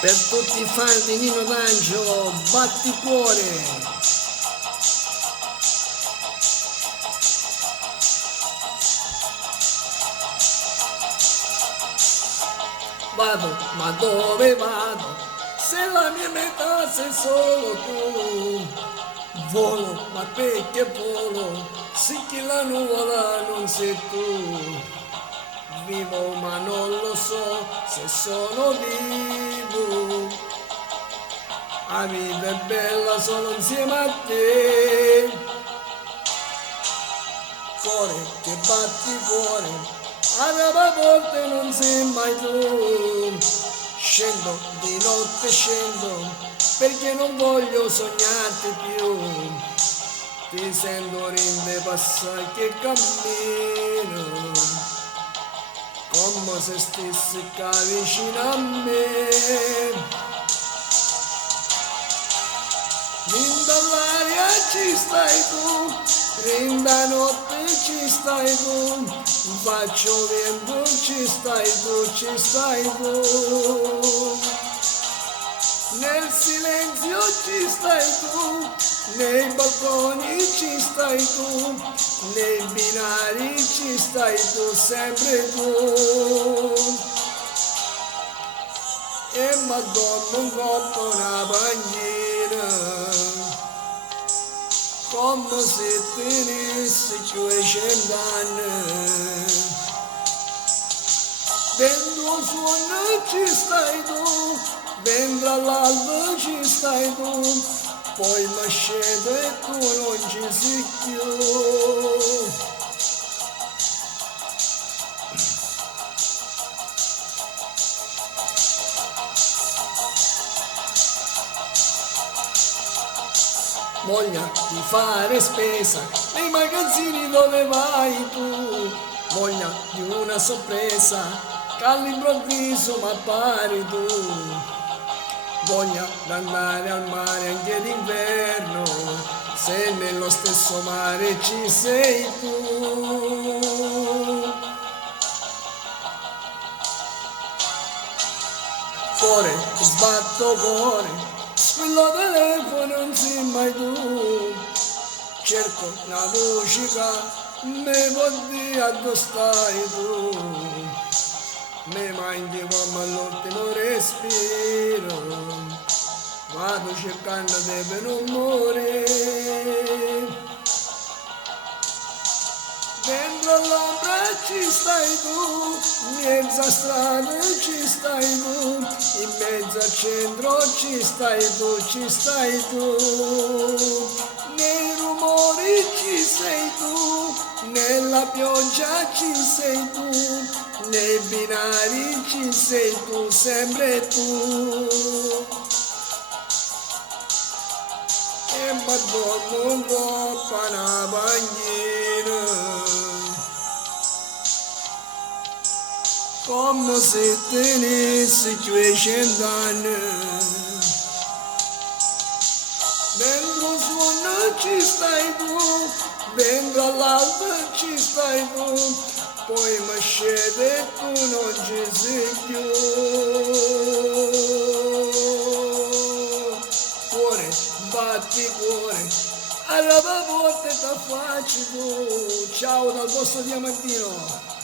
Per tutti i fan di Nino D'Angelo, batti cuore! Vado, ma dove vado? Se la mia metà sei solo tu. Volo, ma perché volo? Sì che la nuvola non sei tu. Vivo ma non lo so se sono vivo. La vita è bella solo insieme a te. Cuore che batti cuore, a volte non sei mai tu. Scendo di notte scendo, perché non voglio sognarti più. Ti sento rinde passare che cammino, come se stessi qua vicino a me. Linda l'aria ci stai tu, rinda notte ci stai tu, faccio vento ci stai tu, ci stai tu. Nel silenzio ci stai tu, nei balconi ci stai tu, nei binari ci stai tu, sempre tu. E madonna un coppo una bagnina, come se tenessi 200 anni. Dentro il suono ci stai tu, dentro all'alba ci stai tu, poi mi scedo e tu non ci sei più. Voglia di fare spesa nei magazzini dove vai tu, voglia di una sorpresa che all'improvviso m'appari tu, voglia d'andare al mare anche d'inverno se nello stesso mare ci sei tu. Cuore, ti sbatto cuore, quello telefono non sei mai tu, cerco la musica, me vuol dire dove stai tu, me mangi come all'ultimo respiro, vado cercando te per non morire. Dentro l'ombra ci stai tu, in mezzo a strada ci stai tu, in mezzo al centro ci stai tu, ci stai tu. Nei rumori ci sei tu, nella pioggia ci sei tu, nei binari ci sei tu, sempre tu. E madonna un po' una bagnina, come se tenessi 200 anni. Dentro il suono ci stai tu, dentro all'alba ci stai tu, poi mi scende e tu non ci sei più. Cuore, batti cuore, alla volte ti affacci tu. Ciao dal vostro Diamantino.